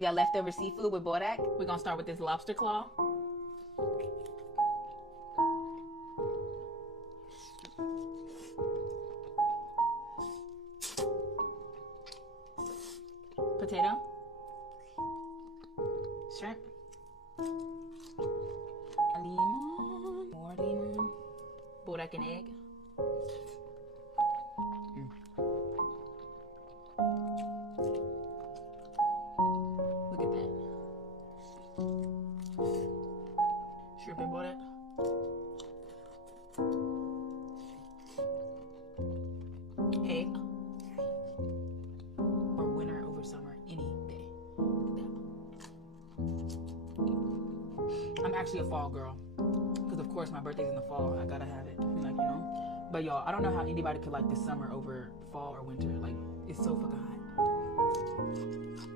We got leftover seafood with Borak. We're gonna start with this lobster claw. Potato. Shrimp. Lemon. More lemon. Borak and egg. Look at that. Shrimp and Borak. Egg. Or winter over summer any day. Look at that. I'm actually a fall girl. Because of course my birthday's in the fall. I gotta have it. Like, you know. But y'all, I don't know how anybody could like this summer over fall or winter. Like, it's so fucking hot.